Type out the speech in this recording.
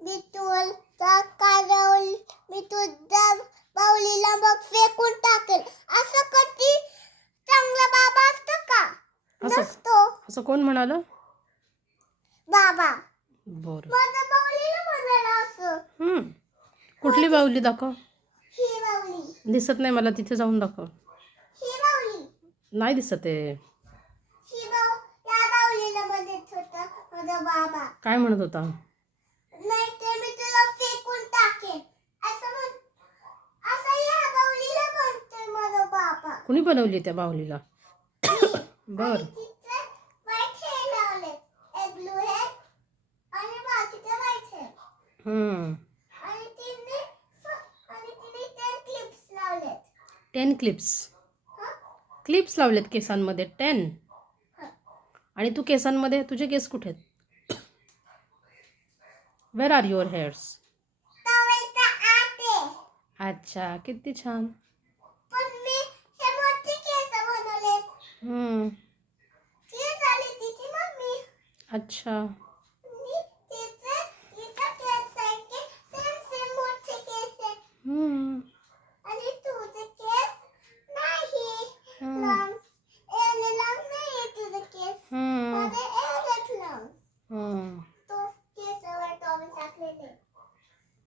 मी तुला काढवल, मी तुझ्या बाहुलीला मग फेकून टाकेल. असं कधी चांगला बाबा असतो का? नसतो. असं कोण म्हणालं? बाबा. बरं. माझ्या बाहुलीला म्हणाला असं. कुठली बाहुली दाखव. ही बाहुली. दिसत नाही मला, तिथे जाऊन दाखव. ही बाहुली. नाही दिसत आहे. या बाहुलीला म्हणत होता माझा बाबा. काय म्हणत होता? नाही ते मी तुला फेकून टाकेन असं या बाहुलीला म्हणतोय माझा बाबा. कुणी बनवली त्या बाहुलीला? बर. तिचे व्हाईट हेअर लावले, एक ब्लू हेअर आणि बाकीचे व्हाईट हेअर. आणि तिने 10 क्लिप्स लावलेत. 10 क्लिप्स लावलेत केसांमध्ये. 10. आणि तू केसांमध्ये, तुझे केस कुठे आहेत? Where are your hairs? टॉवेलच्या आत आहे. अच्छा, किती छान. पण मी हे मोठे केस बनवलेत. हम्म. ती झाली तिची मम्मी. अच्छा.